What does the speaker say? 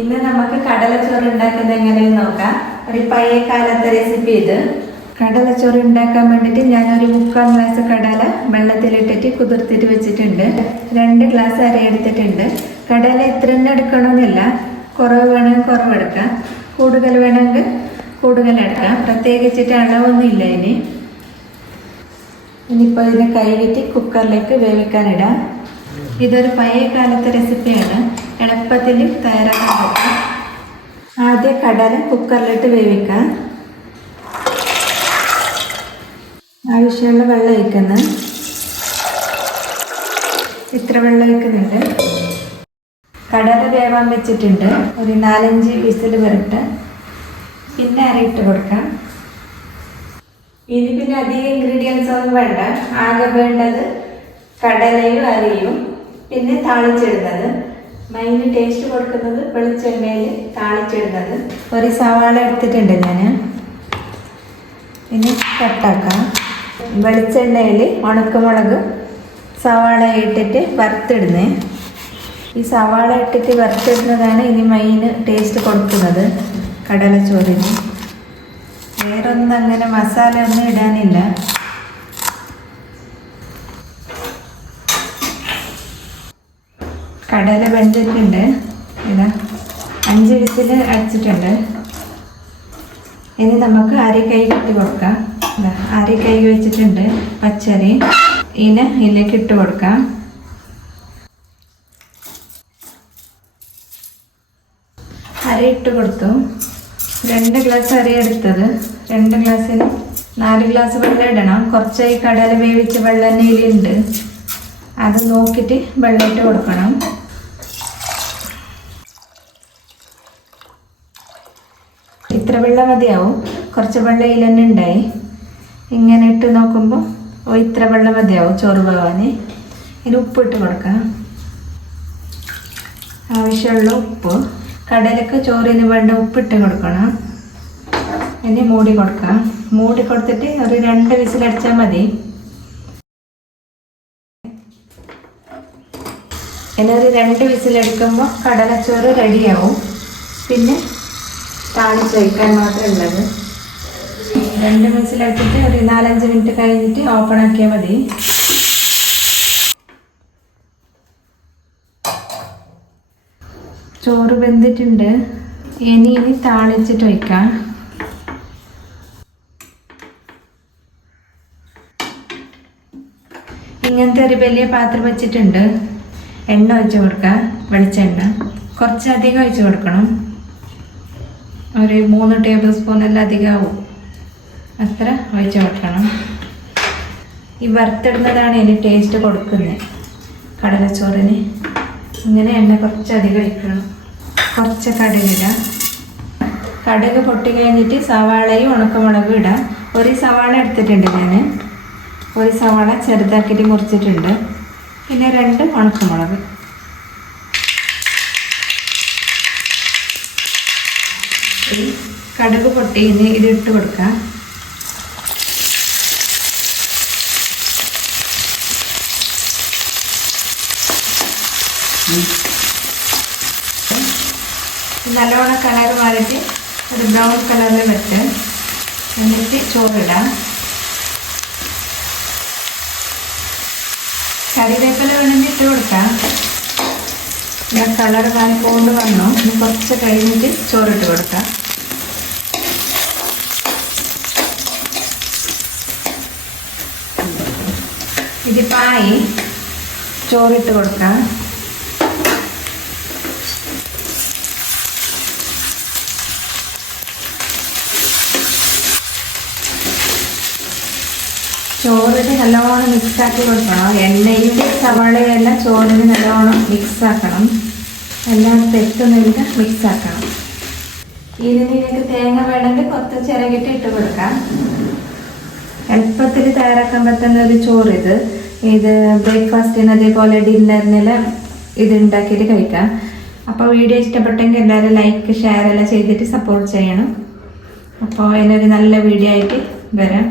ഇന്ന് നമുക്ക് കടലച്ചോറ് ഉണ്ടാക്കുന്നത് എങ്ങനെയെന്ന് നോക്കാം. ഒരു പഴയ കാലത്തെ റെസിപ്പി ഇത്. കടലച്ചോറ് ഉണ്ടാക്കാൻ വേണ്ടിയിട്ട് ഞാനൊരു മുക്കാൽ ഗ്ലാസ് കടല വെള്ളത്തിലിട്ടിട്ട് കുതിർത്തിട്ട് വെച്ചിട്ടുണ്ട്. രണ്ട് ഗ്ലാസ് അരി എടുത്തിട്ടുണ്ട്. കടല ഇത്ര തന്നെ എടുക്കണമെന്നില്ല. കുറവ് വേണമെങ്കിൽ കുറവെടുക്കാം കൂടുതൽ വേണമെങ്കിൽ കൂടുതൽ എടുക്കാം. പ്രത്യേകിച്ചിട്ട് അളവൊന്നും ഇല്ല ഇനി. ഇനിയിപ്പോൾ ഇതിനെ കഴുകിയിട്ട് കുക്കറിലേക്ക് വേവിക്കാനിടാം. ഇതൊരു പഴയ കാലത്തെ റെസിപ്പിയാണ് എളുപ്പത്തിൽ തയ്യാറാക്കാൻ പറ്റും ആദ്യം കടല കുക്കറിലിട്ട് വേവിക്കാം. ആവശ്യമുള്ള വെള്ളം ഒഴിക്കുന്ന. ഇത്ര വെള്ളം ഒഴിക്കുന്നുണ്ട്. കടല വേവാൻ വെച്ചിട്ടുണ്ട്. ഒരു നാലഞ്ച് വിസിൽ വരട്ട്. പിന്നെ അരയിട്ട് കൊടുക്കാം. ഇനി പിന്നെ അധികം ഇൻഗ്രീഡിയൻസ് ഒന്നും വേണ്ട. ആകെ വേണ്ടത് കടലയും അരിയും. പിന്നെ താളിച്ചിടുന്നത്. മൈന് ടേസ്റ്റ് കൊടുക്കുന്നത് വെളിച്ചെണ്ണയിൽ താളിച്ചിടുന്നത്. ഒരു സവാള എടുത്തിട്ടുണ്ട് ഞാൻ ഇനി കട്ടാക്കാം. വെളിച്ചെണ്ണയിൽ ഉണക്കമുളക് സവാള ഇട്ടിട്ട് വറുത്തിടുന്നേ. ഈ സവാള ഇട്ടിട്ട് വറുത്തിടുന്നതാണ് ഇനി മൈന് ടേസ്റ്റ് കൊടുക്കുന്നത്. കടലച്ചോറിന്. വേറൊന്നും അങ്ങനെ മസാല ഒന്നും ഇടാനില്ല കടല വെന്തിട്ടുണ്ട്. ഇതാ അഞ്ച് വിസിൽ അടിച്ചിട്ടുണ്ട്. ഇനി നമുക്ക് അരി കൈ കെട്ടി കൊടുക്കാം. ഇതാ അരി കൈ വെച്ചിട്ടുണ്ട് പച്ചരി. ഇതിനെ ഇതിലേക്ക് ഇട്ട് കൊടുക്കാം. അരി ഇട്ട് കൊടുത്തു. രണ്ട് ഗ്ലാസ് അരി എടുത്തത്. രണ്ട് ഗ്ലാസ്സിന് നാല് ഗ്ലാസ് വെള്ളം ഇടണം. കുറച്ചായി കടല വേവിച്ച വെള്ളം ഇതിലുണ്ട് അത് നോക്കിയിട്ട് വെള്ളം ഇട്ട് കൊടുക്കണം. ഇത്ര വെള്ളം മതിയാവും. കുറച്ച് വെള്ളം ഇതിൽ തന്നെ ഉണ്ടായി ഇങ്ങനെ ഇട്ട് നോക്കുമ്പോൾ ഓ ഇത്ര വെള്ളം മതിയാവും ചോറ് പോവാൻ ഇതിന് ഉപ്പിട്ട് കൊടുക്കാം ആവശ്യമുള്ള ഉപ്പ്. കടലക്ക് ചോറിന് വേണ്ട ഉപ്പിട്ട് കൊടുക്കണം. ഇനി മൂടി കൊടുക്കാം. മൂടി കൊടുത്തിട്ട് ഒരു രണ്ട് വിസിലടിച്ചാൽ മതി. ഇനി ഒരു രണ്ട് വിസിലെടുക്കുമ്പോൾ കടലച്ചോറ് റെഡിയാവും പിന്നെ താളിച്ച് വയ്ക്കാൻ മാത്രമേ ഉള്ളത്. രണ്ട് വിസിലെടുത്തിട്ട് ഒരു നാലഞ്ച് മിനിറ്റ് കഴിഞ്ഞിട്ട് ഓപ്പൺ ആക്കിയാൽ മതി. ചോറ് വെന്തിട്ടുണ്ട്. ഇനി ഇനി താളിച്ചിട്ട് വയ്ക്കാം ഇങ്ങനത്തെ ഒരു വലിയ പാത്രം വെച്ചിട്ടുണ്ട്. എണ്ണ ഒഴിച്ച് കൊടുക്കാം. വെളിച്ചെണ്ണ. കുറച്ചധികം ഒഴിച്ച് കൊടുക്കണം. ഒരു മൂന്ന് ടേബിൾ സ്പൂൺ എല്ലാം അധികമാവും അത്ര ഒഴിച്ച് കൊടുക്കണം ഈ വറുത്തിടുന്നതാണ് ഇതിന് ടേസ്റ്റ് കൊടുക്കുന്നത്. കടലച്ചോറിന്. ഇങ്ങനെ എണ്ണ കുറച്ച് കുറച്ചധികം ഒഴിക്കണം. കുറച്ച് കടലിടാം കടുക് പൊട്ടി കഴിഞ്ഞിട്ട് സവാളയും ഉണക്കമുളകും ഇടാം. ഒരു സവാള എടുത്തിട്ടുണ്ട് ഞാൻ ഒരു സവാള ചെറുതാക്കിയിട്ട് മുറിച്ചിട്ടുണ്ട്. പിന്നെ രണ്ട് ഉണക്കമുളക്. കടുക് പൊട്ടിന് ഇത് ഇട്ട് കൊടുക്കാം. നല്ലോണം കളർ മാറിയിട്ട് ഒരു ബ്രൗൺ കളറിൽ വെച്ച് എന്നിട്ട് ചോറിടാം. കറിവേപ്പില വേണമെങ്കിൽ ഇട്ട് കൊടുക്കാം. ഞാൻ കളർ മാറിക്കൊണ്ട് വന്നു. ഇനി കുറച്ച് കഴിഞ്ഞിട്ട് ചോറിട്ട് കൊടുക്കാം. ഇതിപ്പായി ചോറിട്ട് കൊടുക്കാം. ചോറിന് നല്ലവണ്ണം മിക്സ് ആക്കി കൊടുക്കണം. എണ്ണയും സവാളയും എല്ലാം ചോറിന് നല്ലവണ്ണം മിക്സ് ആക്കണം. എല്ലാം തെറ്റുന്നില്ല മിക്സ് ആക്കണം. ഇതിന് നിങ്ങൾക്ക് തേങ്ങ വേണമെങ്കിൽ കുറച്ച് ചിരകിട്ട് ഇട്ട് കൊടുക്കാം. എളുപ്പത്തിൽ തയ്യാറാക്കാൻ പറ്റുന്ന ഒരു ചോറ് ഇത് ഇത് ബ്രേക്ക്ഫാസ്റ്റിന് അതേപോലെ ഡിന്നറിനെല്ലാം ഇത് ഉണ്ടാക്കിയിട്ട് കഴിക്കാം. അപ്പോൾ വീഡിയോ ഇഷ്ടപ്പെട്ടെങ്കിൽ എല്ലാവരും ലൈക്ക് ഷെയർ എല്ലാം ചെയ്തിട്ട് സപ്പോർട്ട് ചെയ്യണം. അപ്പോൾ അതിനൊരു നല്ല വീഡിയോ ആയിട്ട് വരാം.